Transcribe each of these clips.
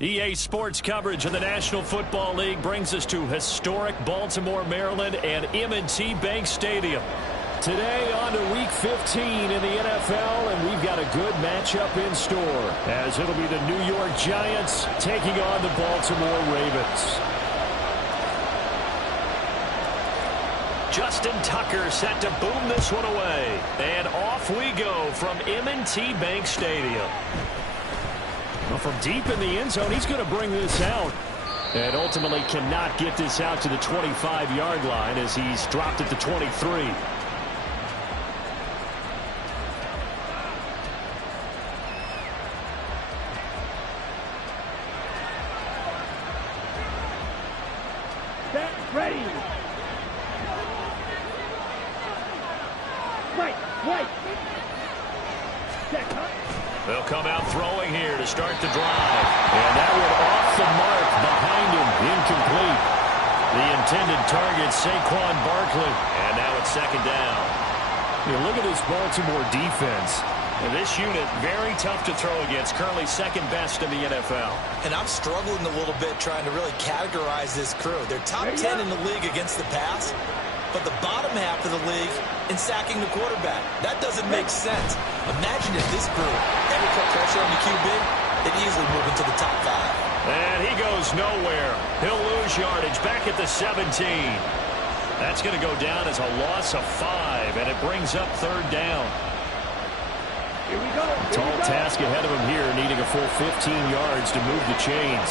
EA Sports coverage of the National Football League brings us to historic Baltimore, Maryland, and M&T Bank Stadium. Today on to Week 15 in the NFL, and we've got a good matchup in store, as it'll be the New York Giants taking on the Baltimore Ravens. Justin Tucker set to boom this one away, and off we go from M&T Bank Stadium. Well, from deep in the end zone, he's going to bring this out. And ultimately cannot get this out to the 25-yard line as he's dropped at the 23. Ready. Right. They'll come out throwing here to start the drive. And that one off the mark behind him. Incomplete. The intended target, Saquon Barkley. And now it's second down. Look at this Baltimore defense. And this unit, very tough to throw against. Currently second best in the NFL. And I'm struggling a little bit trying to really categorize this crew. They're top 10 in the league against the pass, but the bottom half of the league in sacking the quarterback. That doesn't make sense. Imagine if this crew ever put pressure on the QB, they'd easily move into the top 5. And he goes nowhere. He'll lose yardage back at the 17. That's going to go down as a loss of 5, and it brings up third down. Here we go. Tall task ahead of him here, needing a full 15 yards to move the chains.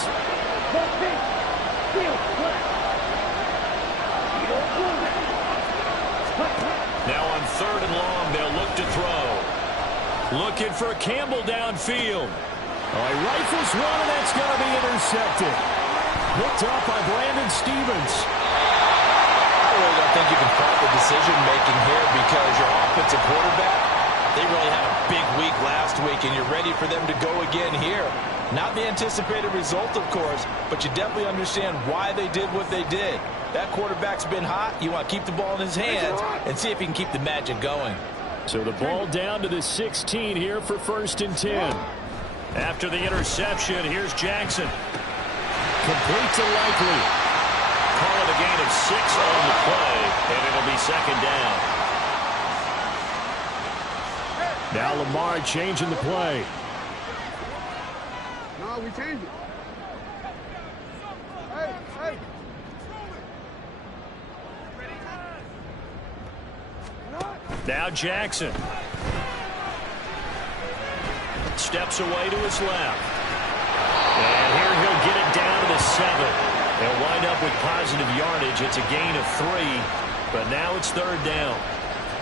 Now on third and long, they'll look to throw. Looking for Campbell downfield. Oh, he rifles one, and that's going to be intercepted. Picked up by Brandon Stevens. I really don't think you can fault the decision-making here because your offensive quarterback, they really had a big week last week, and you're ready for them to go again here. Not the anticipated result, of course, but you definitely understand why they did what they did. That quarterback's been hot. You want to keep the ball in his hands and see if he can keep the magic going. So the ball down to the 16 here for 1st and 10. After the interception, here's Jackson. Complete to Likely. Call it a gain of 6 on the play, and it'll be second down. Now Lamar changing the play. No, we changed it. Hey. Now Jackson. Steps away to his left. And here he'll get it down to the 7. They'll wind up with positive yardage. It's a gain of 3, but now it's third down.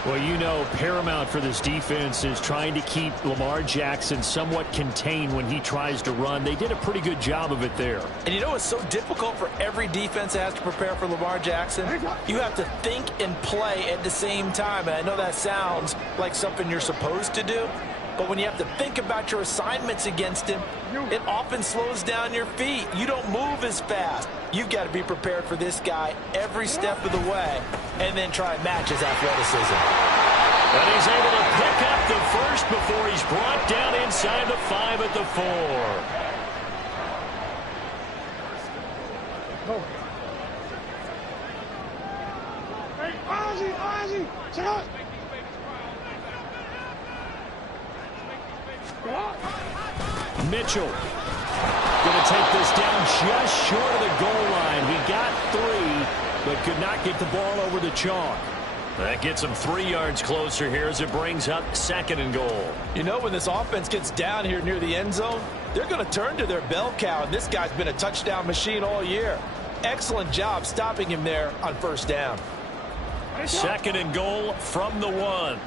Well, you know, paramount for this defense is trying to keep Lamar Jackson somewhat contained when he tries to run. They did a pretty good job of it there. And you know it's so difficult for every defense that has to prepare for Lamar Jackson? You have to think and play at the same time. And I know that sounds like something you're supposed to do, but when you have to think about your assignments against him, it often slows down your feet. You don't move as fast. You've got to be prepared for this guy every step of the way and then try and match his athleticism. And he's able to pick up the first before he's brought down inside the 5 at the 4. Hey, Ozzy, check out. Mitchell going to take this down just short of the goal line. He got 3, but could not get the ball over the chalk. That gets him 3 yards closer here as it brings up 2nd and goal. You know, when this offense gets down here near the end zone, they're going to turn to their bell cow, and this guy's been a touchdown machine all year. Excellent job stopping him there on first down. 2nd and goal from the 1.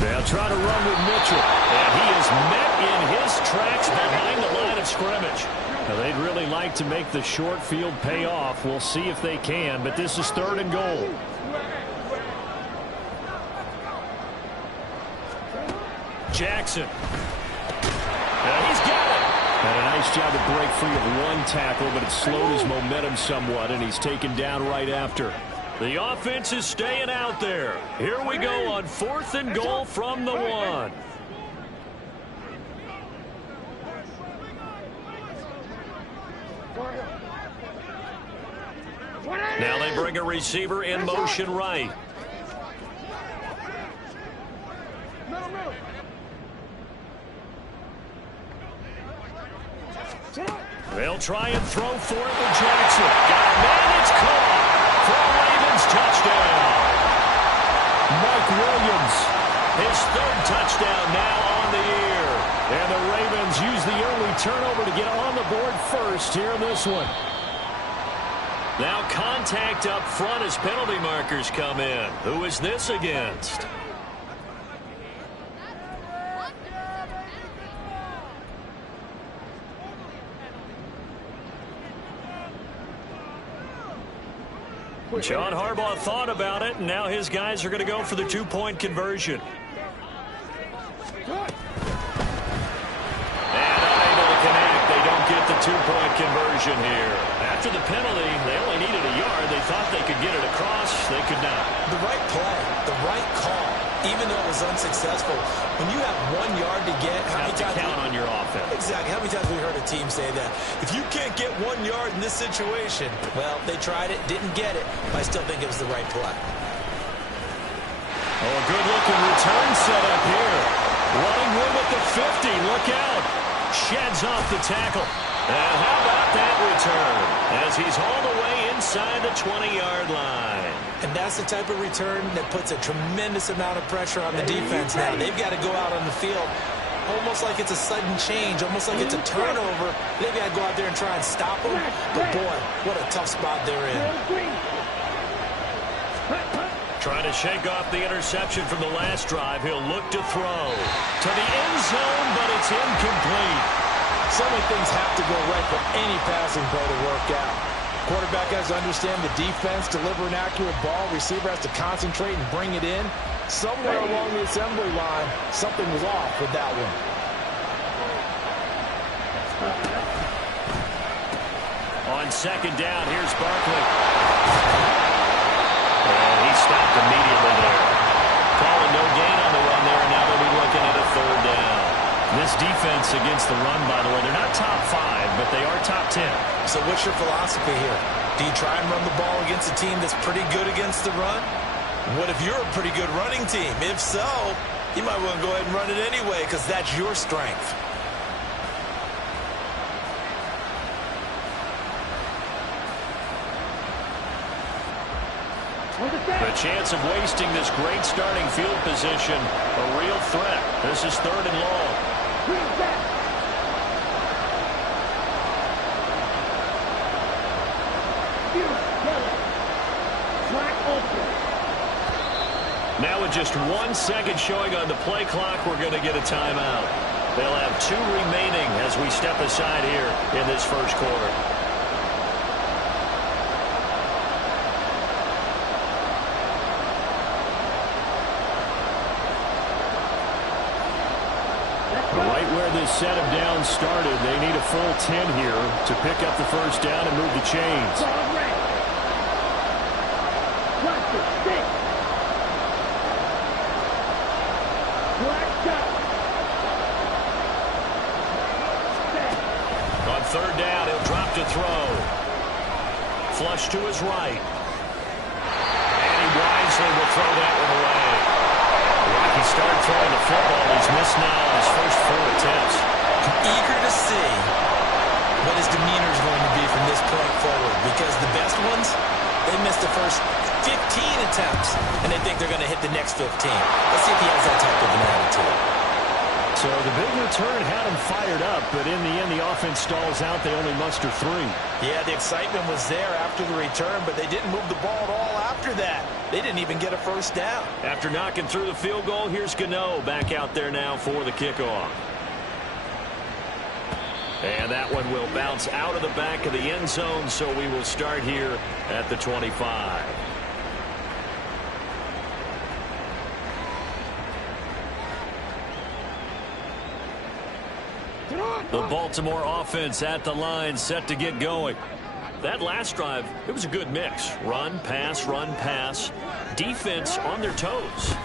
They'll try to run with Mitchell. And he is met in his tracks behind the line of scrimmage. Now, they'd really like to make the short field pay off. We'll see if they can, but this is 3rd and goal. Jackson. Now he's got it. And a nice job to break free of 1 tackle, but it slowed his momentum somewhat, and he's taken down right after. The offense is staying out there. Here we go on 4th and goal from the 1. Now they bring a receiver in motion right. They'll try and throw for it with Jackson. Got a man, it's caught for a Ravens touchdown. Mike Williams, his third touchdown now on the year. And the Ravens use the early turnover to get on the board first here in this one. Now contact up front as penalty markers come in. Who is this against? John Harbaugh thought about it, and now his guys are going to go for the two-point conversion. And unable to connect. They don't get the two-point conversion here. After the penalty, they only needed a yard. They thought they could get it across. They could not. The right play, the right call, even though it was unsuccessful. When you have 1 yard to get, how many times count on your offense? Exactly. How many times have we heard a team say that? If you can't get 1 yard in this situation, well, they tried it, didn't get it, but I still think it was the right play. Oh, a good-looking return set up here. Running room at the 50. Look out. Sheds off the tackle. And how about that return as he's hauled away inside the 20-yard line. And that's the type of return that puts a tremendous amount of pressure on the defense now. They've got to go out on the field almost like it's a sudden change, almost like it's a turnover. They've got to go out there and try and stop them. But, boy, what a tough spot they're in. Trying to shake off the interception from the last drive. He'll look to throw to the end zone, but it's incomplete. So many things have to go right for any passing play to work out. Quarterback has to understand the defense, deliver an accurate ball. Receiver has to concentrate and bring it in. Somewhere along the assembly line, something was off with that one. On second down, here's Barkley. And he stopped immediately there. Calling no gain on the run there, and now they'll be looking at a third down. This defense against the run, by the way, they're not top 5, but they are top 10. So what's your philosophy here? Do you try and run the ball against a team that's pretty good against the run? What if you're a pretty good running team? If so, you might want to go ahead and run it anyway because that's your strength. The chance of wasting this great starting field position, a real threat. This is third and long. Now with just 1 second showing on the play clock, we're going to get a timeout. They'll have 2 remaining as we step aside here in this first quarter. Right where this set of downs started, they need a full 10 here to pick up the first down and move the chains. On third down, he'll drop to throw. Flush to his right. And he wisely will throw that one away. Rocky started throwing the football. He's missed now on his first 4 attempts. Eager to see what his demeanor is going to be from this point forward because the best ones, they missed the first 15 attempts, and they think they're going to hit the next 15. Let's see if he has that type of an attitude. So the big return had him fired up, but in the end, the offense stalls out. They only muster 3. Yeah, the excitement was there after the return, but they didn't move the ball at all after that. They didn't even get a first down. After knocking through the field goal, here's Gano back out there now for the kickoff. And that one will bounce out of the back of the end zone, so we will start here at the 25. The Baltimore offense at the line, set to get going. That last drive, it was a good mix. Run, pass, defense on their toes.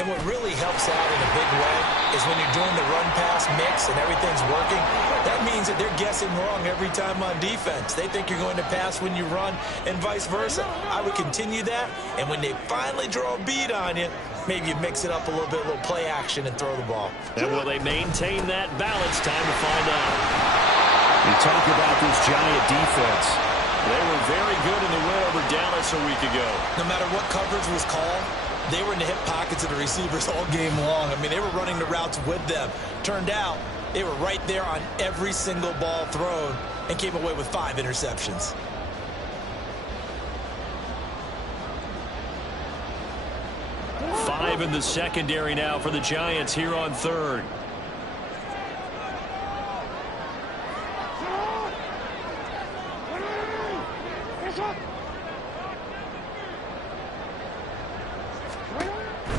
And what really helps out in a big way is when you're doing the run-pass mix and everything's working, that means that they're guessing wrong every time on defense. They think you're going to pass when you run and vice versa. I would continue that, and when they finally draw a bead on you, maybe you mix it up a little bit, a little play action, and throw the ball. And will they maintain that balance? Time to find out. You talk about this Giant defense. They were very good in the win over Dallas a week ago. No matter what coverage was called, they were in the hip pockets of the receivers all game long. I mean, they were running the routes with them. Turned out, they were right there on every single ball thrown and came away with 5 interceptions. Five in the secondary now for the Giants here on third.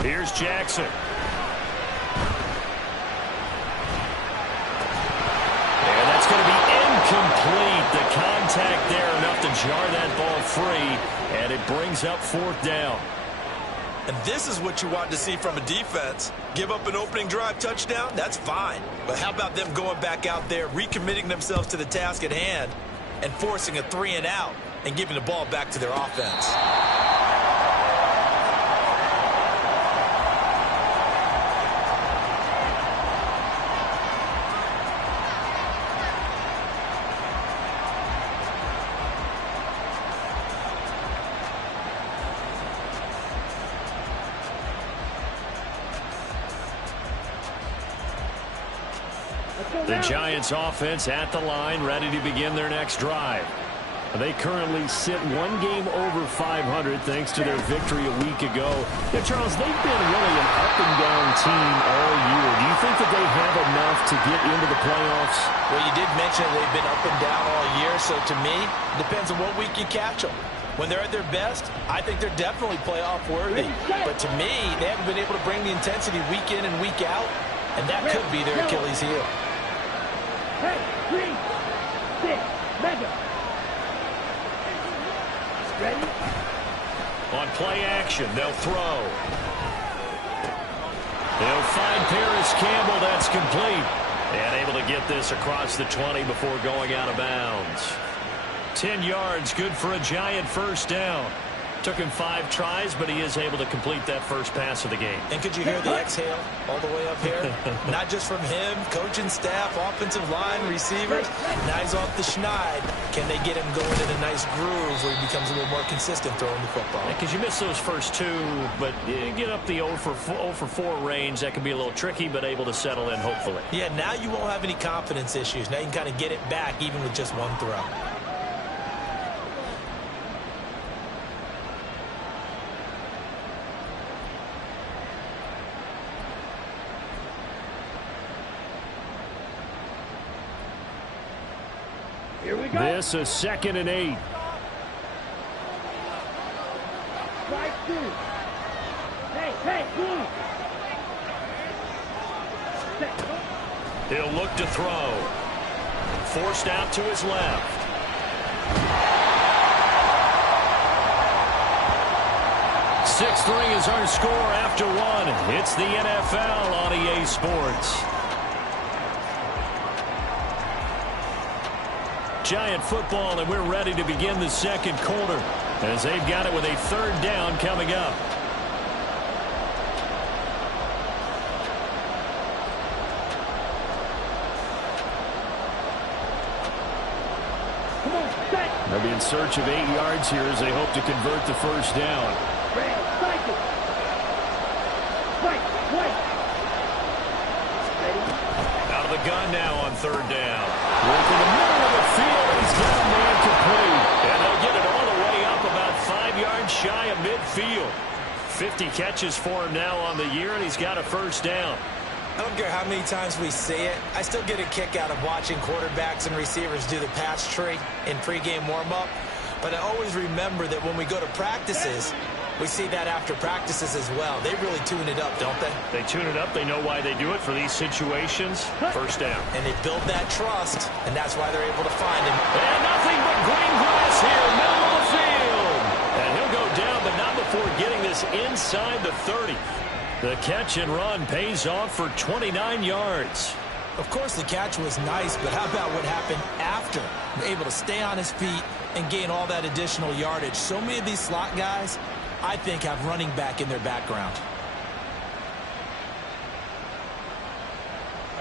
Here's Jackson. And that's going to be incomplete. The contact there enough to jar that ball free, and it brings up 4th down. And this is what you want to see from a defense. Give up an opening drive touchdown, that's fine. But how about them going back out there, recommitting themselves to the task at hand, and forcing a 3-and-out and giving the ball back to their offense? The Giants offense at the line, ready to begin their next drive. They currently sit 1 game over 500 thanks to their victory a week ago. Yeah, Charles, they've been really an up-and-down team all year. Do you think that they have enough to get into the playoffs? Well, you did mention they've been up and down all year, so to me, it depends on what week you catch them. When they're at their best, I think they're definitely playoff worthy. But to me, they haven't been able to bring the intensity week in and week out, and that could be their Achilles heel. Hey, 3, 6, mega. Ready? On play action, they'll throw. They'll find Paris Campbell. That's complete. And able to get this across the 20 before going out of bounds. 10 yards, good for a Giant first down. Took him 5 tries, but he is able to complete that first pass of the game. And could you hear the exhale all the way up here? Not just from him, coaching staff, offensive line, receivers. Now he's off the schneid. Can they get him going in a nice groove where he becomes a little more consistent throwing the football? Because you miss those first 2, but you get up the 0 for 4 range. That can be a little tricky, but able to settle in, hopefully. Yeah, now you won't have any confidence issues. Now you can kind of get it back even with just 1 throw. Here we go. This is 2nd and 8. Strike 2. Hey, move. He'll look to throw. Forced out to his left. Sixth ring is our score after 1. It's the NFL on EA Sports. Giant football, and we're ready to begin the second quarter as they've got it with a 3rd down coming up. They'll be in search of 8 yards here as they hope to convert the first down. Out of the gun now on 3rd down. Working the middle of the field, and he's got a man complete. And they'll get it all the way up about 5 yards shy of midfield. 50 catches for him now on the year, and he's got a first down. I don't care how many times we see it. I still get a kick out of watching quarterbacks and receivers do the pass tree in pregame warm-up. But I always remember that when we go to practices, we see that after practices as well. They really tune it up, don't they? They tune it up. They know why they do it for these situations. First down. And they build that trust, and that's why they're able to find him. And nothing but green grass here, middle of the field. And he'll go down, but not before getting this inside the 30. The catch and run pays off for 29 yards. Of course, the catch was nice, but how about what happened after? Able to stay on his feet and gain all that additional yardage. So many of these slot guys, I think, have running back in their background.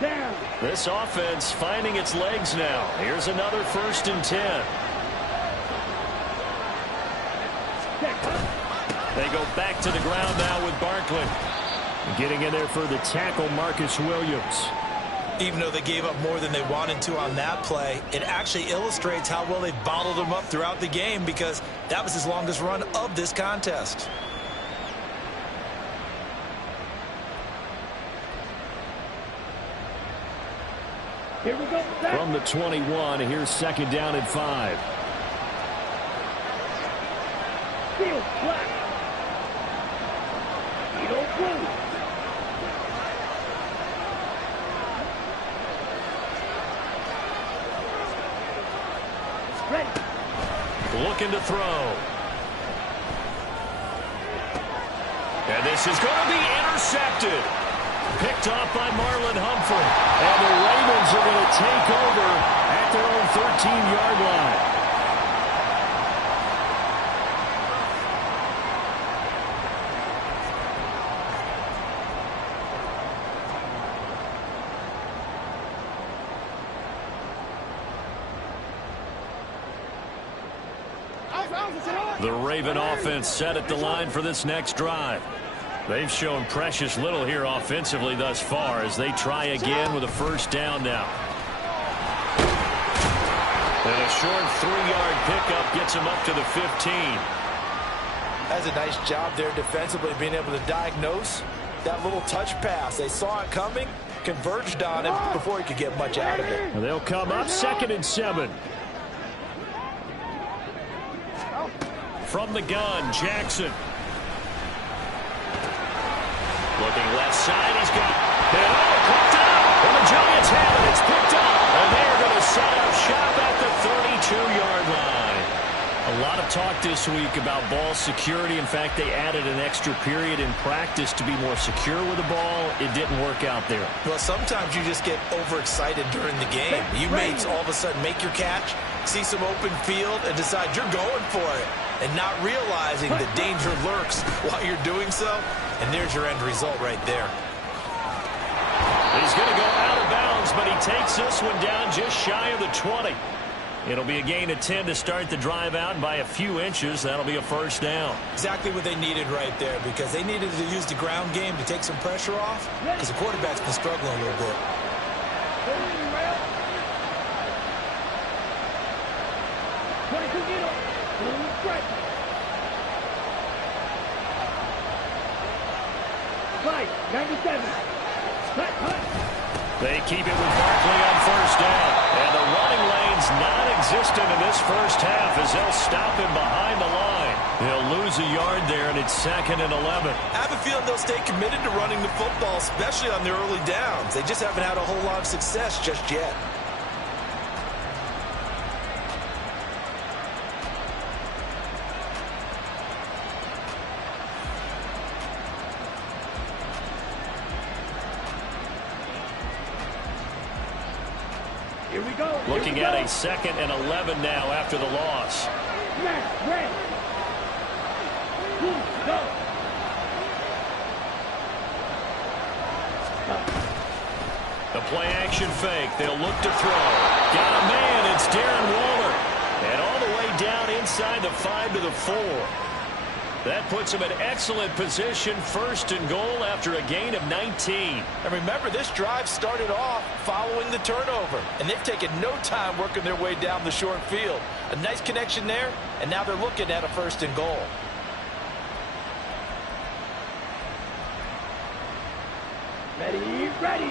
Down. This offense finding its legs now. Here's another 1st and 10. They go back to the ground now with Barkley. Getting in there for the tackle, Marcus Williams. Even though they gave up more than they wanted to on that play, it actually illustrates how well they bottled them up throughout the game, because that was his longest run of this contest. Here we go. From the 21, here's 2nd down and 5. Field flat. You don't move. Ready. Looking to throw. And this is going to be intercepted. Picked off by Marlon Humphrey. And the Ravens are going to take over at their own 13-yard line. The Raven offense set at the line for this next drive. They've shown precious little here offensively thus far as they try again with a 1st down now. And a short 3-yard pickup gets him up to the 15. That's a nice job there defensively, being able to diagnose that little touch pass. They saw it coming, converged on it before he could get much out of it. They'll come up 2nd and 7. From the gun, Jackson. Looking left side, he's got it. Picked up. And the Giants have it. It's picked up. And they're going to set up shop at the 32-yard line. A lot of talk this week about ball security. In fact, they added an extra period in practice to be more secure with the ball. It didn't work out there. Well, sometimes you just get overexcited during the game. You may all of a sudden make your catch, see some open field, and decide you're going for it, and not realizing the danger lurks while you're doing so. And there's your end result right there. He's going to go out of bounds, but he takes this one down just shy of the 20. It'll be a gain of 10 to start the drive out by a few inches. That'll be a 1st down. Exactly what they needed right there, because they needed to use the ground game to take some pressure off, because the quarterback's been struggling a little bit. Right, 97. They keep it with Barkley on 1st down. And the running lane's non-existent in this 1st half as they'll stop him behind the line. He'll lose a yard there, and it's 2nd and 11. I have a feeling they'll stay committed to running the football, especially on their early downs. They just haven't had a whole lot of success just yet. Here we go. Looking at a 2nd and 11 now after the loss. Ready. Go. The play-action fake. They'll look to throw. Got a man. It's Darren Waller. And all the way down inside the 5 to the 4. That puts him in excellent position, 1st and goal after a gain of 19. And remember, this drive started off following the turnover, and they've taken no time working their way down the short field. A nice connection there, and now they're looking at a 1st and goal. Ready.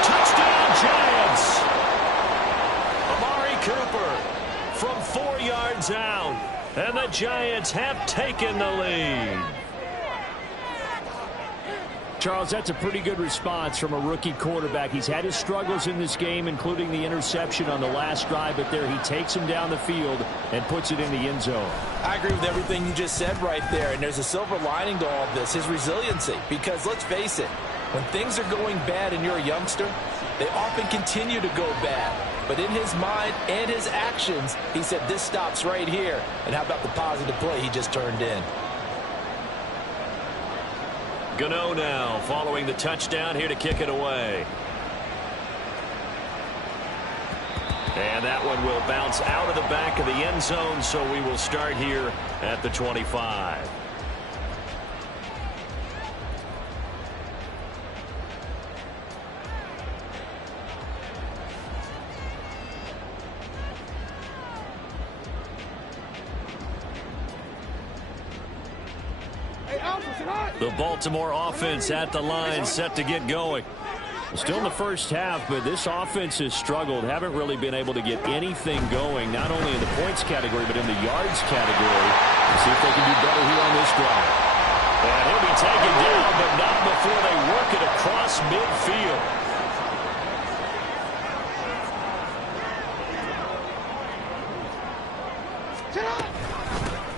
Touchdown, Giants. Amari Cooper from 4 yards out, and the Giants have taken the lead. Charles, that's a pretty good response from a rookie quarterback. He's had his struggles in this game, including the interception on the last drive, but there he takes him down the field and puts it in the end zone. I agree with everything you just said right there, and there's a silver lining to all of this, his resiliency. Because let's face it, when things are going bad and you're a youngster, they often continue to go bad. But in his mind and his actions, he said, this stops right here. And how about the positive play he just turned in? Gano now following the touchdown here to kick it away. And that one will bounce out of the back of the end zone, so we will start here at the 25. The Baltimore offense at the line, set to get going. Still in the first half, but this offense has struggled. Haven't really been able to get anything going, not only in the points category, but in the yards category. Let's see if they can do better here on this drive. And he'll be taken down, but not before they work it across midfield.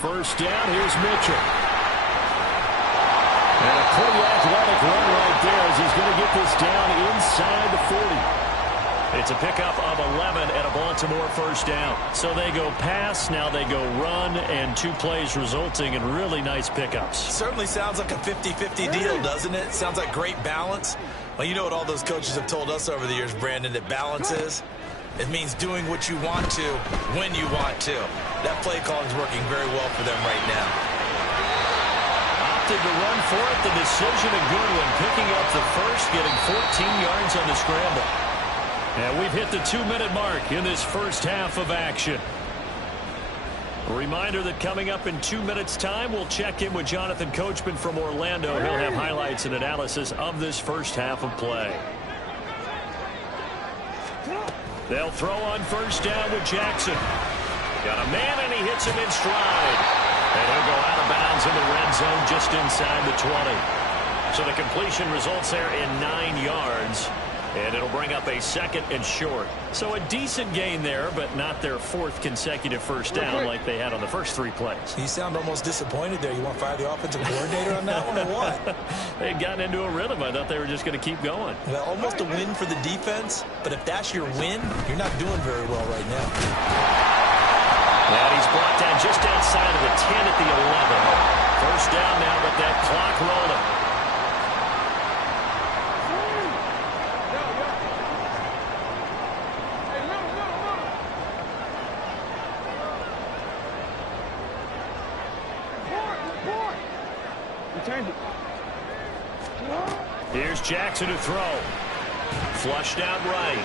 First down, here's Mitchell. And a pretty athletic run right there as he's going to get this down inside the 40. It's a pickup of 11 and a Baltimore first down. So they go pass, now they go run, and 2 plays resulting in really nice pickups. Certainly sounds like a 50-50 deal, doesn't it? Sounds like great balance. Well, you know what all those coaches have told us over the years, Brandon, that balance is? It means doing what you want to when you want to. That play calling is working very well for them right now. To run for it, the decision a good one, picking up the first, getting 14 yards on the scramble. And we've hit the 2-minute mark in this first half of action. A reminder that coming up in 2 minutes time, we'll check in with Jonathan Coachman from Orlando. He'll have highlights and analysis of this first half of play. They'll throw on first down with Jackson. Got a man and he hits him in stride. And he'll go out of bounds in the red zone just inside the 20. So the completion results there in 9 yards. And it'll bring up a 2nd and short. So a decent gain there, but not their 4th consecutive first down like they had on the first 3 plays. You sound almost disappointed there. You want to fire the offensive coordinator on that one or what? They had gotten into a rhythm. I thought they were just going to keep going. Well, almost a win for the defense. But if that's your win, you're not doing very well right now. And he's brought down just outside of the 10 at the 11. First down now, but that clock rolling. Here's Jackson to throw. Flushed out right.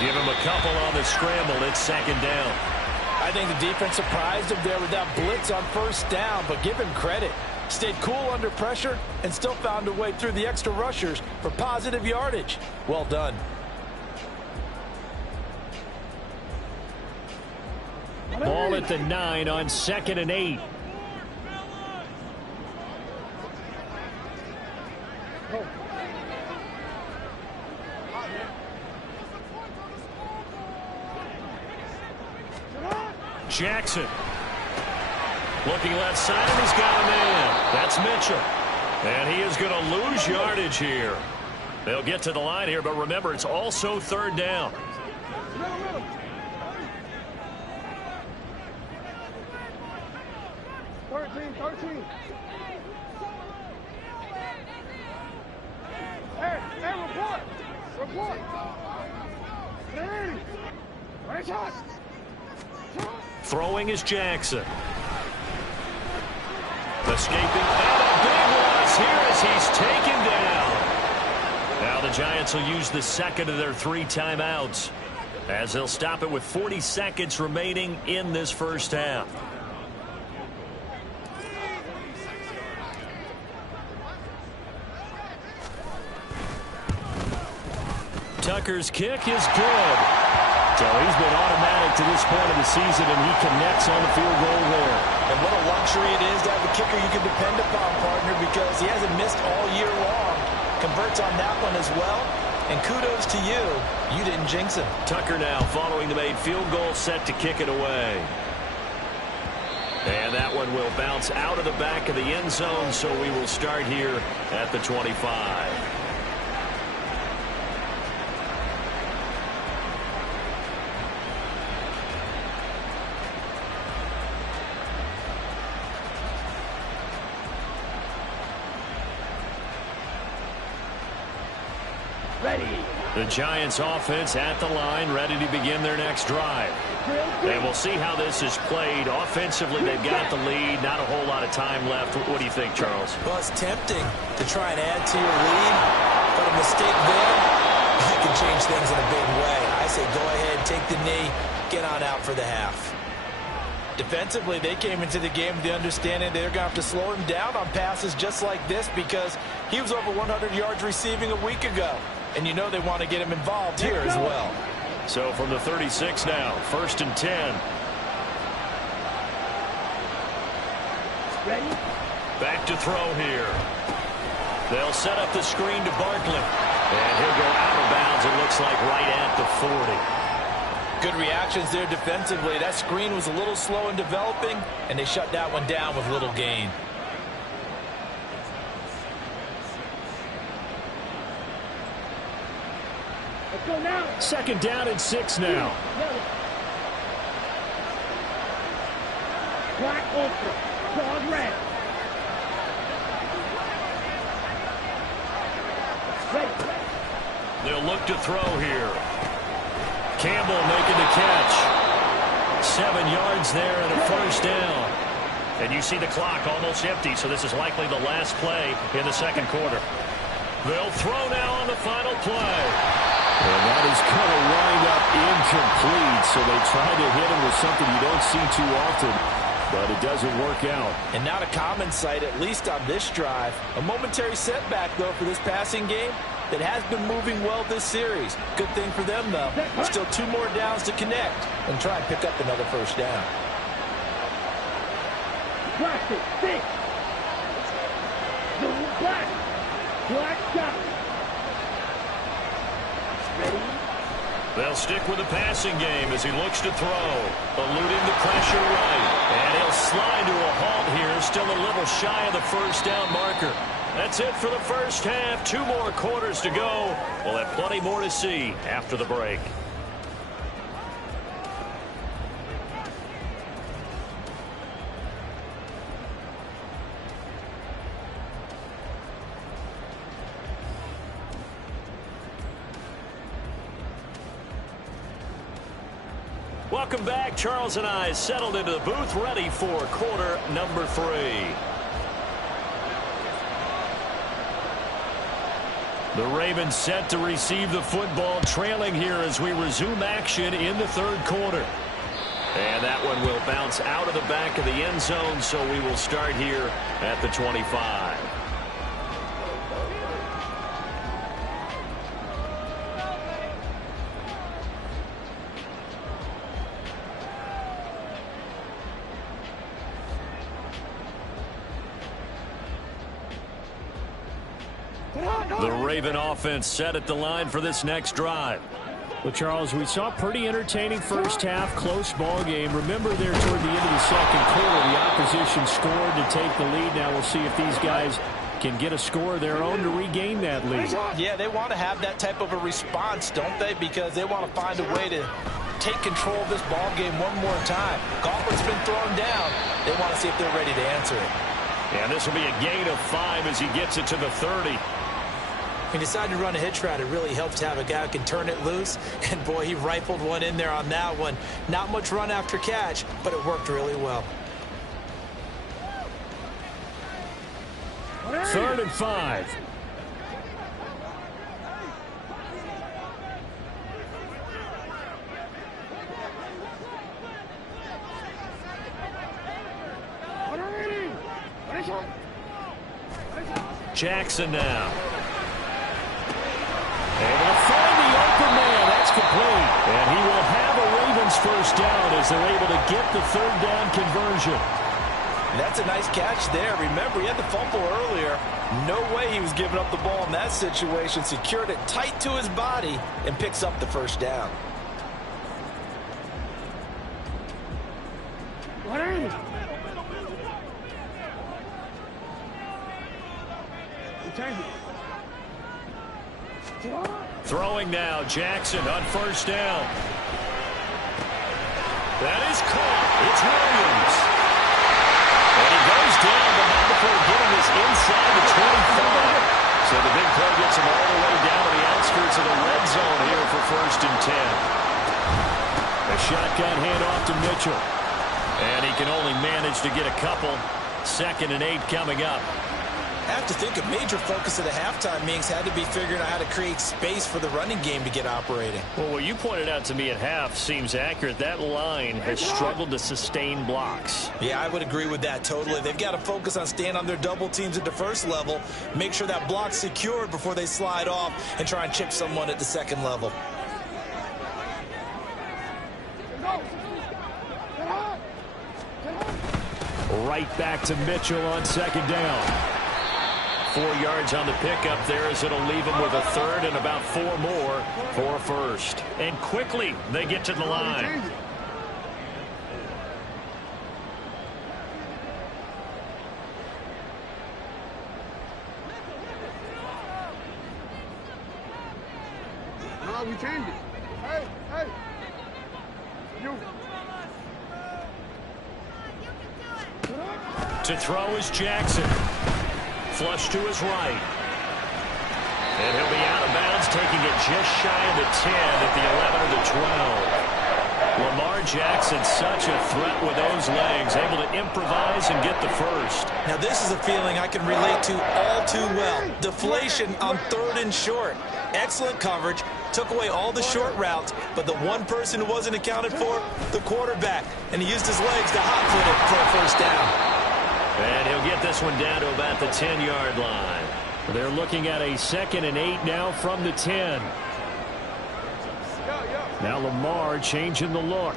Give him a couple on the scramble. It's 2nd down. I think the defense surprised him there with that blitz on first down, but give him credit. Stayed cool under pressure and still found a way through the extra rushers for positive yardage. Well done. Ball at the 9 on 2nd and 8. Jackson. Looking left side, and he's got a man. That's Mitchell. And he is going to lose yardage here. They'll get to the line here, but remember, it's also 3rd down. Throwing is Jackson. Escaping, and a big loss here as he's taken down. Now the Giants will use the 2nd of their 3 timeouts as they'll stop it with 40 seconds remaining in this first half. Tucker's kick is good. So he's been automatic to this point of the season, and he connects on the field goal there. And what a luxury it is to have a kicker you can depend upon, partner, because he hasn't missed all year long. Converts on that one as well. And kudos to you. You didn't jinx him. Tucker now following the made field goal, set to kick it away. And that one will bounce out of the back of the end zone, so we will start here at the 25. Ready. The Giants offense at the line, ready to begin their next drive. And we'll see how this is played. Offensively, they've got the lead. Not a whole lot of time left. What do you think, Charles? Well, it's tempting to try and add to your lead, but a mistake there, that can change things in a big way. I say go ahead, take the knee, get on out for the half. Defensively, they came into the game with the understanding they're going to have to slow him down on passes just like this because he was over 100 yards receiving a week ago. And you know they want to get him involved here as well. So from the 36 now, 1st and 10. Ready. Back to throw here. They'll set up the screen to Barkley. And he'll go out of bounds, it looks like, right at the 40. Good reactions there defensively. That screen was a little slow in developing, and they shut that one down with little gain. Let's go now. 2nd down and 6 now. Black ultra. Dog red. Ready. They'll look to throw here. Campbell making the catch. 7 yards there and a 1st down. And you see the clock almost empty, so this is likely the last play in the 2nd quarter. They'll throw now on the final play. And that is going to wind up incomplete, so they try to hit him with something you don't see too often, but it doesn't work out. And not a common sight, at least on this drive. A momentary setback, though, for this passing game that has been moving well this series. Good thing for them, though. Still 2 more downs to connect and try and pick up another 1st down. Plastic, 6. Black. Black shot. Ready. They'll stick with the passing game as he looks to throw. Eluding the pressure right. And he'll slide to a halt here. Still a little shy of the 1st down marker. That's it for the 1st half. 2 more quarters to go. We'll have plenty more to see after the break. Welcome back. Charles and I settled into the booth, ready for quarter number 3. The Ravens set to receive the football, trailing here as we resume action in the 3rd quarter. And that one will bounce out of the back of the end zone, so we will start here at the 25. The Raven offense set at the line for this next drive. Well, Charles, we saw a pretty entertaining 1st half, close ball game. Remember there toward the end of the 2nd quarter, the opposition scored to take the lead. Now we'll see if these guys can get a score of their own to regain that lead. Yeah, they want to have that type of a response, don't they? Because they want to find a way to take control of this ball game one more time. Gauntlet's been thrown down. They want to see if they're ready to answer it. And this will be a gain of 5 as he gets it to the 30. He decided to run a hitch route. It really helps to have a guy who can turn it loose. And, boy, he rifled one in there on that one. Not much run after catch, but it worked really well. 3rd and 5. Jackson now. And he'll find the open man. That's complete. And he will have Lions first down as they're able to get the third down conversion. And that's a nice catch there. Remember, he had the fumble earlier. No way he was giving up the ball in that situation. Secured it tight to his body and picks up the first down. What are you? Throwing now, Jackson on first down. That is caught. It's Williams. And he goes down, but not before getting this inside the 25. So the big play gets him all the way down to the outskirts of the red zone here for 1st and 10. A shotgun handoff to Mitchell. And he can only manage to get a couple. 2nd and 8 coming up. I have to think a major focus of the halftime meetings had to be figuring out how to create space for the running game to get operating. Well, what you pointed out to me at half seems accurate. That line has struggled to sustain blocks. Yeah, I would agree with that totally. They've got to focus on staying on their double teams at the first level, make sure that block's secured before they slide off and try and chip someone at the second level. Right back to Mitchell on 2nd down. 4 yards on the pickup there as it'll leave him with a third and about 4 more for 1st. And quickly they get to the line. No, we changed it. Hey, hey. You. To throw is Jackson. Flush to his right. And he'll be out of bounds, taking it just shy of the 10 at the 11 or the 12. Lamar Jackson, such a threat with those legs, able to improvise and get the first. Now this is a feeling I can relate to all too well. Deflation on 3rd and short. Excellent coverage. Took away all the short routes, but the one person who wasn't accounted for, the quarterback. And he used his legs to hot-foot it for a first down. And he'll get this one down to about the 10-yard line. They're looking at a 2nd and 8 now from the 10. Now Lamar changing the look.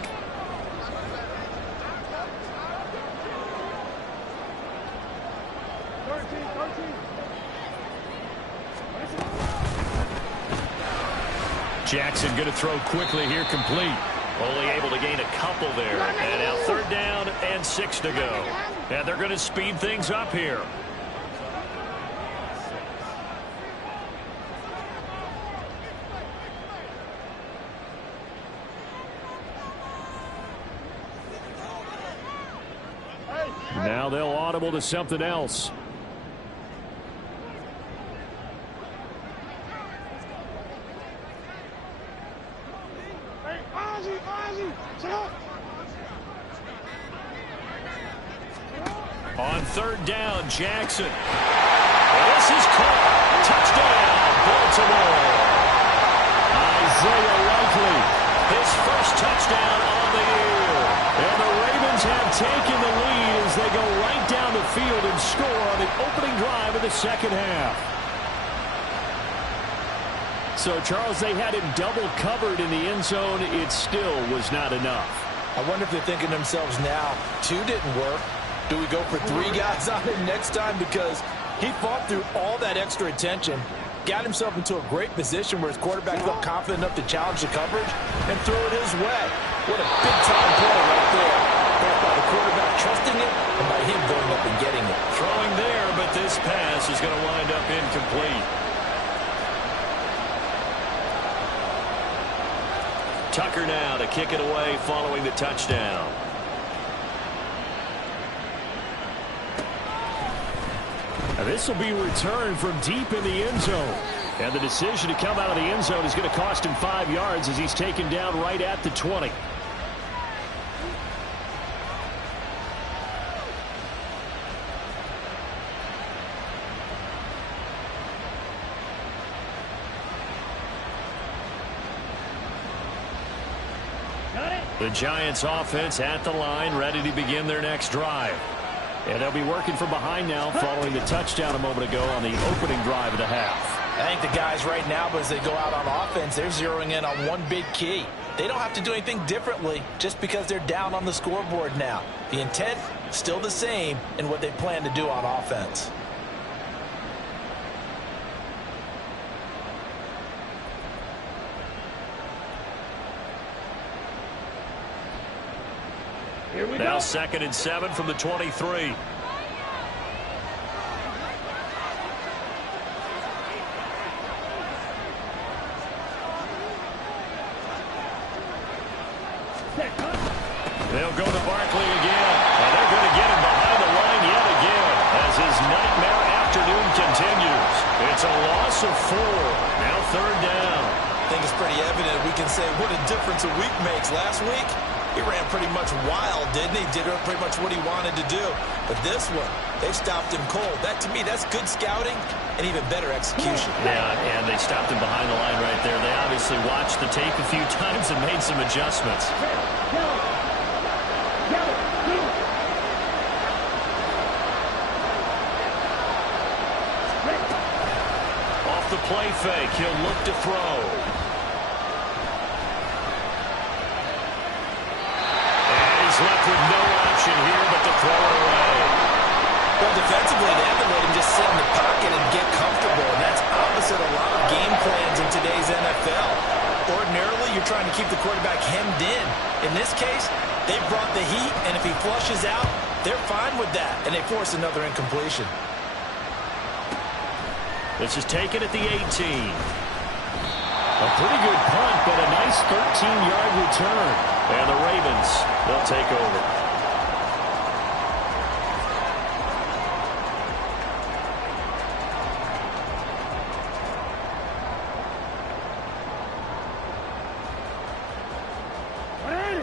Jackson going to throw quickly here, complete. Only able to gain a couple there. And now 3rd down and 6 to go. And they're going to speed things up here. Now they'll audible to something else. On 3rd down, Jackson. This is caught. Touchdown, Baltimore. Isaiah Likely, his first touchdown on the year. And the Ravens have taken the lead as they go right down the field and score on the opening drive of the 2nd half. So, Charles, they had him double covered in the end zone. It still was not enough. I wonder if they're thinking to themselves now, 2 didn't work. Do we go for 3 guys on him next time? Because he fought through all that extra attention, got himself into a great position where his quarterback felt confident enough to challenge the coverage and throw it his way. What a big-time play right there. Both by the quarterback trusting it and by him going up and getting it. Throwing there, but this pass is going to wind up incomplete. Tucker now to kick it away following the touchdown. This will be returned from deep in the end zone. And the decision to come out of the end zone is going to cost him 5 yards as he's taken down right at the 20. The Giants offense at the line, ready to begin their next drive. And they'll be working from behind now following the touchdown a moment ago on the opening drive of the half. I think the guys right now, but as they go out on offense, they're zeroing in on one big key. they don't have to do anything differently just because they're down on the scoreboard now. The intent, still the same in what they plan to do on offense. Now 2nd and 7 from the 23. They'll go to Barkley again. And they're going to get him behind the line yet again as his nightmare afternoon continues. It's a loss of 4. Now 3rd down. I think it's pretty evident we can say what a difference a week makes. Last week, he ran pretty much wild, didn't he? Did pretty much what he wanted to do. But this one, they stopped him cold. That, to me, that's good scouting and even better execution. Yeah, and they stopped him behind the line right there. They obviously watched the tape a few times and made some adjustments. Off the play fake, he'll look to throw. Left with no option here but to throw it away. Well, defensively, they haven't let him just sit in the pocket and get comfortable, and that's opposite a lot of game plans in today's NFL. Ordinarily, you're trying to keep the quarterback hemmed in. In this case, they brought the heat, and if he flushes out, they're fine with that, and they force another incompletion. This is taken at the 18. A pretty good punt, but a nice 13-yard return. And the Ravens, they'll take over.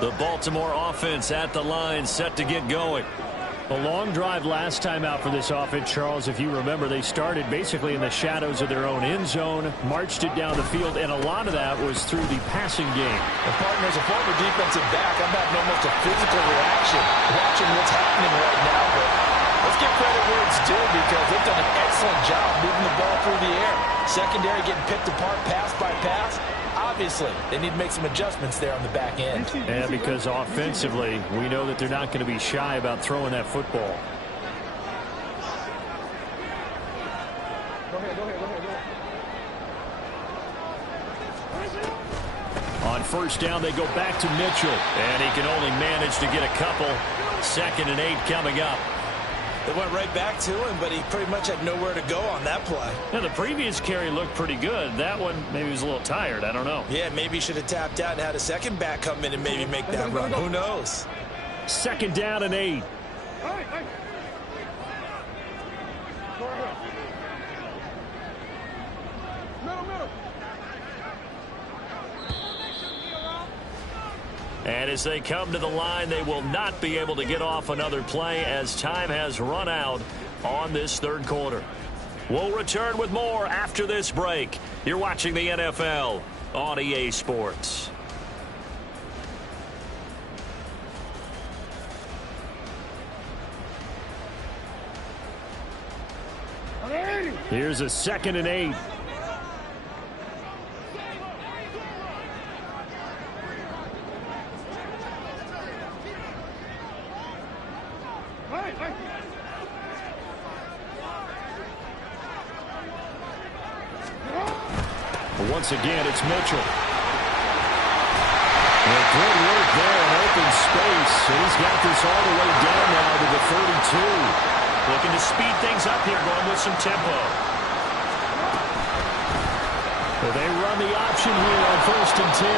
The Baltimore offense at the line, set to get going. A long drive last time out for this offense, Charles. If you remember, they started basically in the shadows of their own end zone, marched it down the field, and a lot of that was through the passing game. And partner, as a former defensive back, I'm having almost a physical reaction watching what's happening right now. But let's give credit where it's due because they've done an excellent job moving the ball through the air. Secondary getting picked apart pass by pass. Obviously, they need to make some adjustments there on the back end. And because offensively, we know that they're not going to be shy about throwing that football. Go ahead. On 1st down, they go back to Mitchell. And he can only manage to get a couple. 2nd and 8 coming up. They went right back to him, but he pretty much had nowhere to go on that play. Now, the previous carry looked pretty good. That one, maybe he was a little tired. I don't know. Yeah, maybe he should have tapped out and had a second back come in and maybe make that run. Who knows? 2nd down and 8. Hey. Go ahead. Middle. And as they come to the line, they will not be able to get off another play as time has run out on this 3rd quarter. We'll return with more after this break. You're watching the NFL on EA Sports. Here's a 2nd and 8. Once again, it's Mitchell. Well, good work there in open space. And he's got this all the way down now to the 32. Looking to speed things up here, going with some tempo. Well, they run the option here on 1st and 10.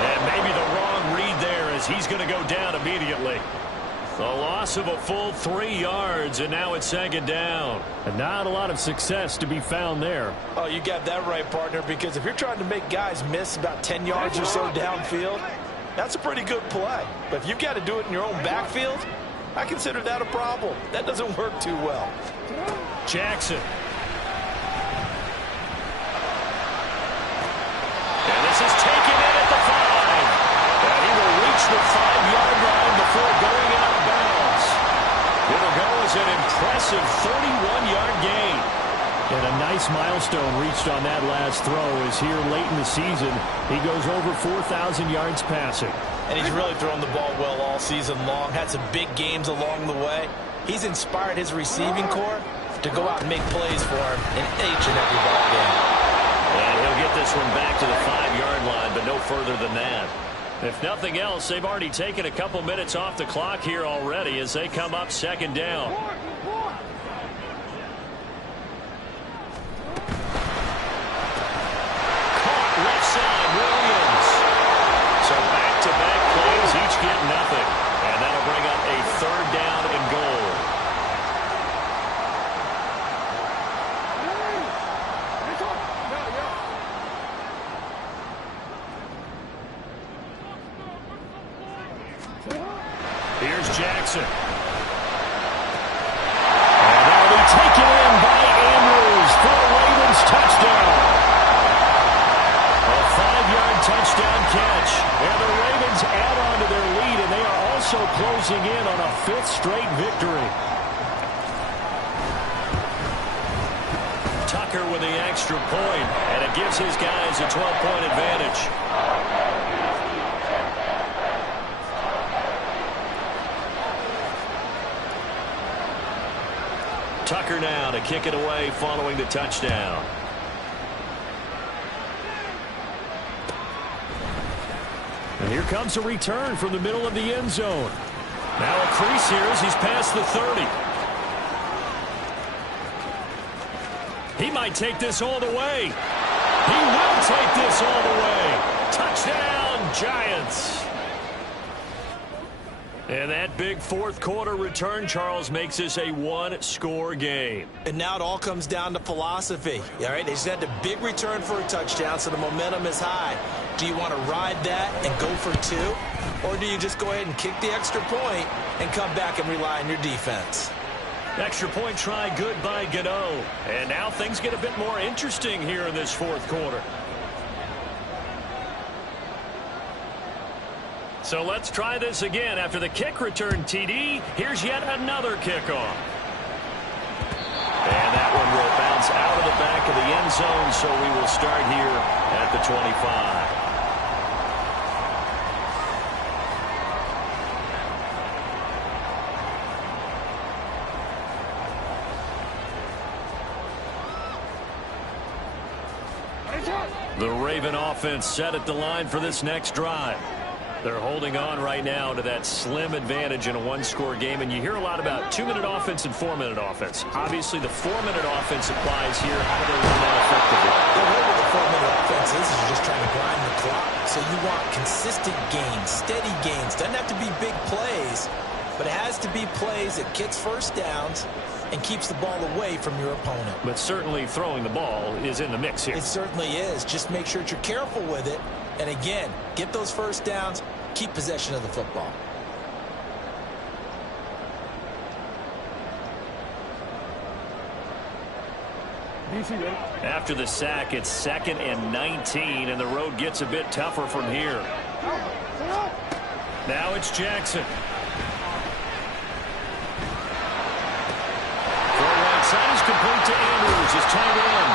And maybe the wrong read there as he's going to go down immediately. The loss of a full 3 yards, and now it's 2nd down. And not a lot of success to be found there. Oh, you got that right, partner, because if you're trying to make guys miss about 10 yards or so downfield, that's a pretty good play. But if you've got to do it in your own backfield, I consider that a problem. That doesn't work too well. Jackson. And this is taken in at the 5. And he will reach the 5-yard line before going out of bounds. It'll go as an impressive 31-yard gain. And a nice milestone reached on that last throw as here late in the season, he goes over 4,000 yards passing. And he's really thrown the ball well all season long. Had some big games along the way. He's inspired his receiving corps to go out and make plays for him in each and every ball game. And he'll get this one back to the 5-yard line, but no further than that. If nothing else, they've already taken a couple minutes off the clock here already as they come up second down. Caught left side, Williams. So back-to-back plays, each get nothing. And that'll bring up a 3rd down and goal. Here's Jackson. And that'll be taken in by Andrews for a Ravens touchdown. A 5-yard touchdown catch. And the Ravens add on to their lead, and they are also closing in on a 5th straight victory. Tucker with the extra point, and it gives his guys a 12-point advantage. Tucker now to kick it away following the touchdown. And here comes a return from the middle of the end zone. Now a crease here as he's past the 30. He might take this all the way. He will take this all the way. Touchdown, Giants. And that big 4th quarter return, Charles, makes this a 1-score game. And now it all comes down to philosophy. All right, they just had a big return for a touchdown, so the momentum is high. Do you want to ride that and go for 2? Or do you just go ahead and kick the extra point and come back and rely on your defense? Extra point try good by Gano. And now things get a bit more interesting here in this 4th quarter. So let's try this again. After the kick return TD, here's yet another kickoff. And that one will bounce out of the back of the end zone, so we will start here at the 25. The Raven offense set at the line for this next drive. They're holding on right now to that slim advantage in a 1-score game, and you hear a lot about 2-minute offense and 4-minute offense. Obviously, the 4-minute offense applies here. How do they run that effectively? The way with the 4-minute offense is you're just trying to grind the clock. So you want consistent gains, steady gains. Doesn't have to be big plays, but it has to be plays that gets first downs and keeps the ball away from your opponent. But certainly throwing the ball is in the mix here. It certainly is. Just make sure that you're careful with it. And again, get those first downs, keep possession of the football. After the sack, it's 2nd and 19, and the road gets a bit tougher from here. Now it's Jackson. Side is complete to Andrews, his tight end.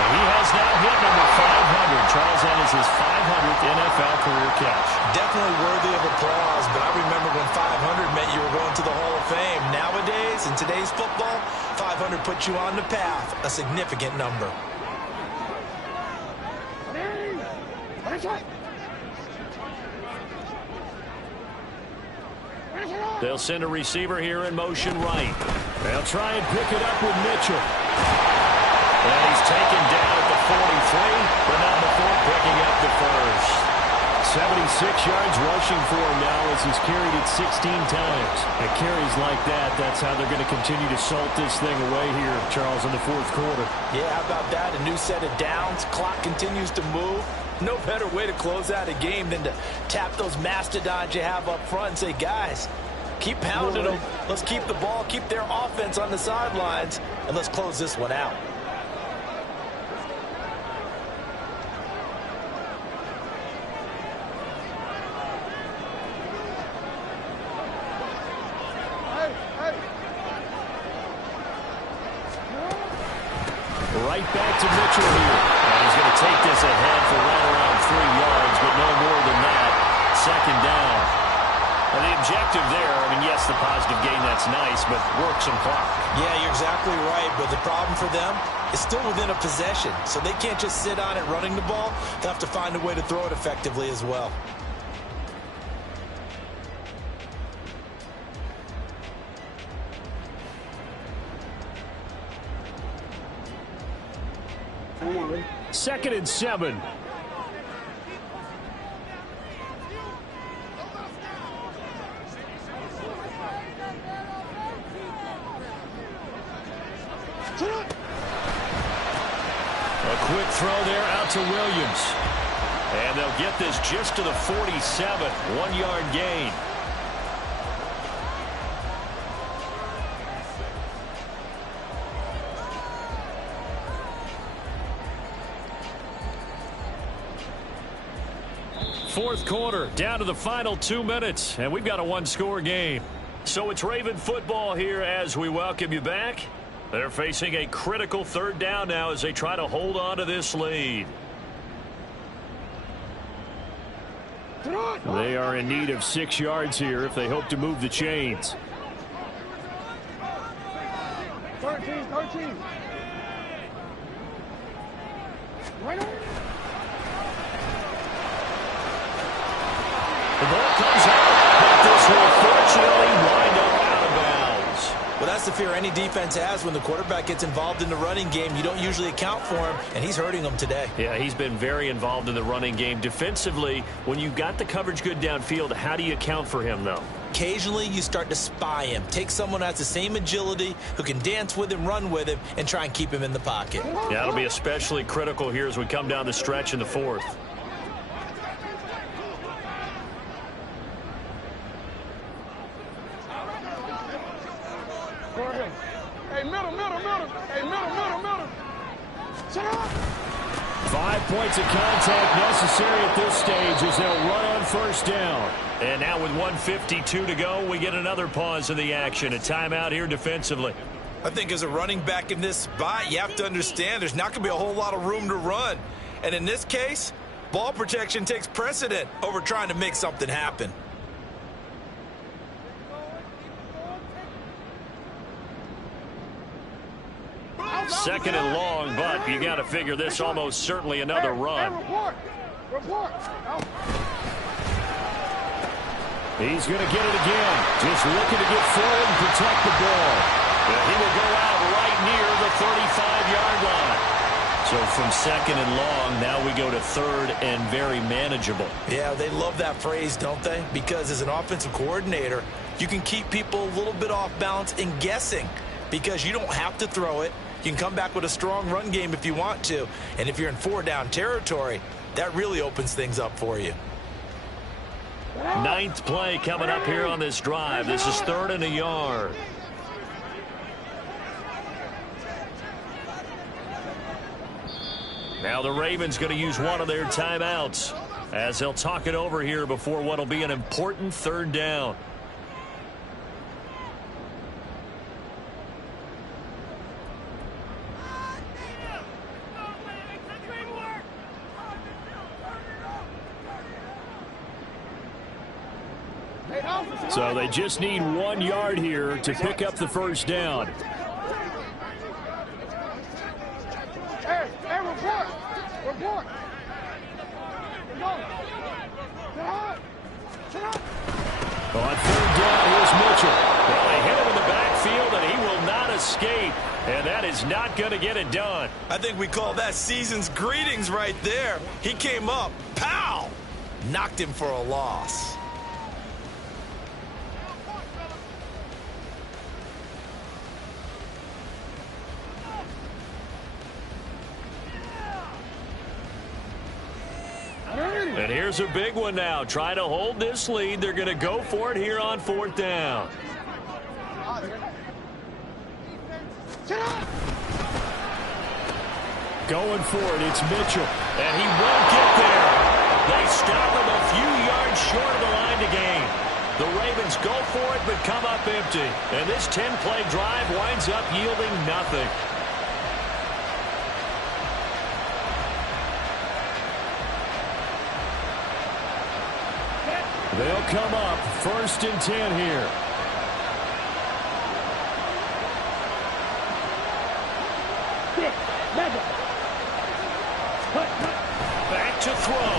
And he has now hit number 500. Charles, that is his 500th NFL career catch. Definitely worthy of applause, but I remember when 500 meant you were going to the Hall of Fame. Nowadays, in today's football, 500 puts you on the path, a significant number. They'll send a receiver here in motion right. They'll try and pick it up with Mitchell. And he's taken down at the 43, but not before picking up the first. 76 yards rushing for him now as he's carried it 16 times. And carries like that, that's how they're going to continue to salt this thing away here, Charles, in the 4th quarter. Yeah, how about that? A new set of downs. Clock continues to move. No better way to close out a game than to tap those mastodons you have up front and say, guys, keep pounding them. Let's keep the ball, keep their offense on the sidelines, and let's close this one out. right back to Mitchell here. And he's going to take this ahead for right around 3 yards, but no more than that. Second down. And the objective there, I mean, yes, the positive gain, that's nice, but work some clock. Yeah, you're exactly right, but the problem for them is still within a possession, so they can't just sit on it running the ball. They'll have to find a way to throw it effectively as well. Second and 7. A quick throw there out to Williams. And they'll get this just to the 47. 1-yard gain. Fourth quarter, down to the final 2 minutes, and we've got a one-score game. So it's Raven football here as we welcome you back. They're facing a critical third down now as they try to hold on to this lead. They are in need of 6 yards here if they hope to move the chains. 13. Right on. The ball comes out, but this will fortunately wind up out of bounds. Well, that's the fear any defense has when the quarterback gets involved in the running game. You don't usually account for him, and he's hurting them today. Yeah, he's been very involved in the running game. Defensively, when you've got the coverage good downfield, how do you account for him, though? Occasionally, you start to spy him. Take someone who has the same agility, who can dance with him, run with him, and try and keep him in the pocket. Yeah, that'll be especially critical here as we come down the stretch in the fourth. Hey, middle. Hey, middle. Shut up. 5 points of contact necessary at this stage as they'll run on first down. And now with 1:52 to go, we get another pause in the action. A timeout here defensively. I think as a running back in this spot, you have to understand there's not going to be a whole lot of room to run. And in this case, ball protection takes precedent over trying to make something happen. Second and long, but you got to figure this almost certainly another run. Report. He's going to get it again. Just looking to get forward and protect the ball. And he will go out right near the 35-yard line. So from second and long, now we go to third and very manageable. Yeah, they love that phrase, don't they? Because as an offensive coordinator, you can keep people a little bit off balance and guessing because you don't have to throw it. You can come back with a strong run game if you want to. And if you're in 4-down territory, that really opens things up for you. Ninth play coming up here on this drive. This is 3rd and a yard. Now the Ravens going to use one of their timeouts as they'll talk it over here before what will be an important 3rd down. So they just need 1 yard here to pick up the first down. Hey, report. Shut up. On 3rd down, here's Mitchell. Well, they hit him in the backfield, and he will not escape. And that is not going to get it done. I think we call that season's greetings right there. He came up, pow! Knocked him for a loss. And here's a big one now. Trying to hold this lead. They're going to go for it here on 4th down. Going for it, it's Mitchell. And he won't get there. They stop him a few yards short of the line to gain. The Ravens go for it but come up empty. And this 10-play drive winds up yielding nothing. They'll come up 1st and 10 here. Back to throw.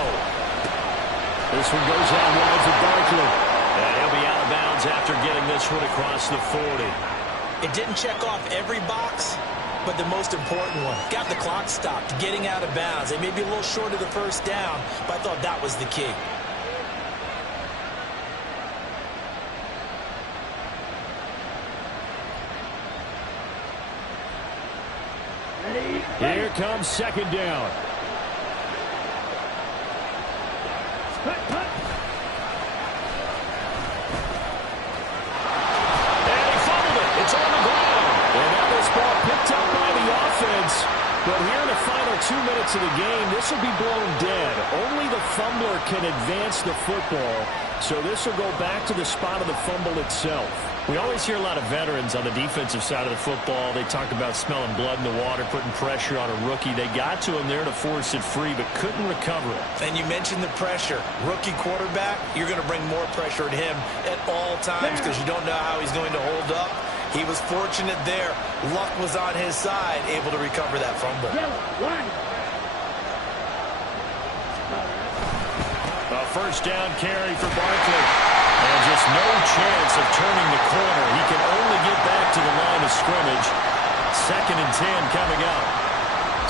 This one goes out wide for Barkley. And he'll be out of bounds after getting this one across the 40. It didn't check off every box, but the most important one. Got the clock stopped, getting out of bounds. They may be a little short of the first down, but I thought that was the key. Here comes 2nd down. Picked up by the offense, but here in the final 2 minutes of the game, this will be blown dead. Only the fumbler can advance the football, so this will go back to the spot of the fumble itself. We always hear a lot of veterans on the defensive side of the football. They talk about smelling blood in the water, putting pressure on a rookie. They got to him there to force it free, but couldn't recover it. And you mentioned the pressure. Rookie quarterback, you're going to bring more pressure at him at all times because you don't know how he's going to hold up. He was fortunate there. Luck was on his side, able to recover that fumble. A 1st down carry for Barkley. And just no chance of turning the corner. He can only get back to the line of scrimmage. 2nd and 10 coming up.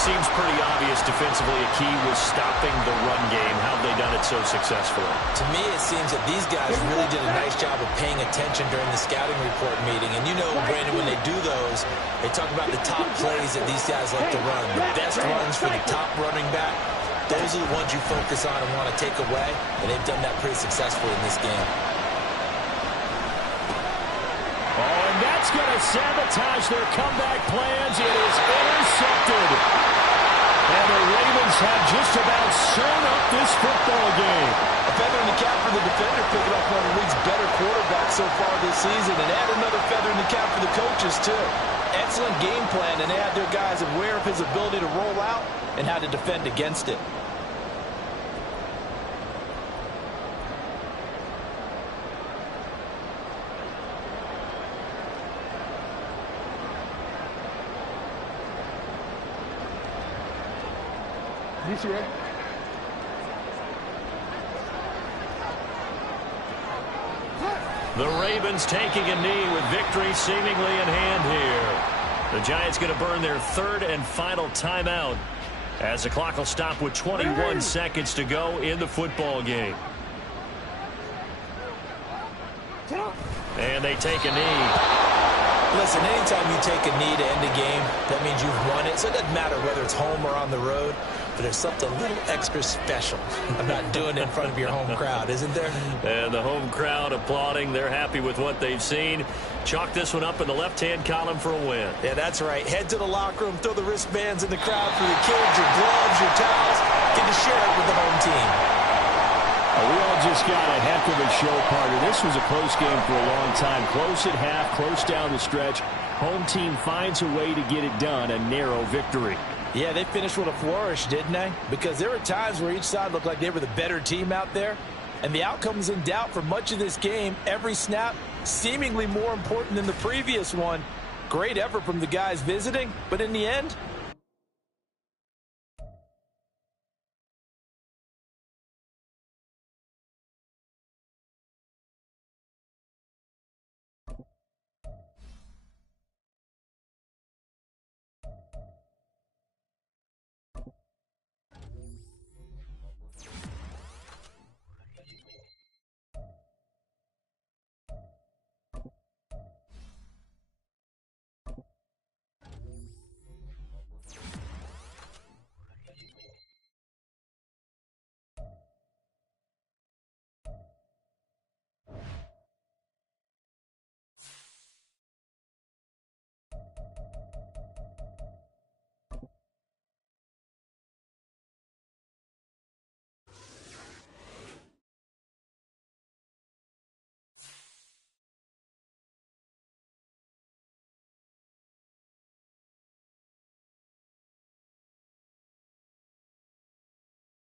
Seems pretty obvious defensively a key was stopping the run game. How have they done it so successfully? To me, it seems that these guys really did a nice job of paying attention during the scouting report meeting. And you know, Brandon, when they do those, they talk about the top plays that these guys like to run. The best runs for the top running back. Those are the ones you focus on and want to take away. And they've done that pretty successfully in this game. Oh, and that's going to sabotage their comeback plans. It is intercepted. And the Ravens have just about sewn up this football game. A feather in the cap for the defender, picking up one of the league's better quarterbacks so far this season. And add another feather in the cap for the coaches, too. Excellent game plan, and they had their guys aware of his ability to roll out and how to defend against it. The Ravens taking a knee with victory seemingly in hand here. The Giants going to burn their 3rd and final timeout as the clock will stop with 21 seconds to go in the football game. And they take a knee. Listen, anytime you take a knee to end a game, that means you've won it. So it doesn't matter whether it's home or on the road. But there's something a little extra special about doing it in front of your home crowd, isn't there? And the home crowd applauding. They're happy with what they've seen. Chalk this one up in the left-hand column for a win. Yeah, that's right. Head to the locker room, throw the wristbands in the crowd for your kids, your gloves, your towels. Get to share it with the home team. We all just got a heck of a show, partner. This was a close game for a long time. Close at half, close down the stretch. Home team finds a way to get it done, a narrow victory. Yeah, they finished with a flourish, didn't they? Because there were times where each side looked like they were the better team out there. And the outcome was in doubt for much of this game. Every snap seemingly more important than the previous one. Great effort from the guys visiting, but in the end,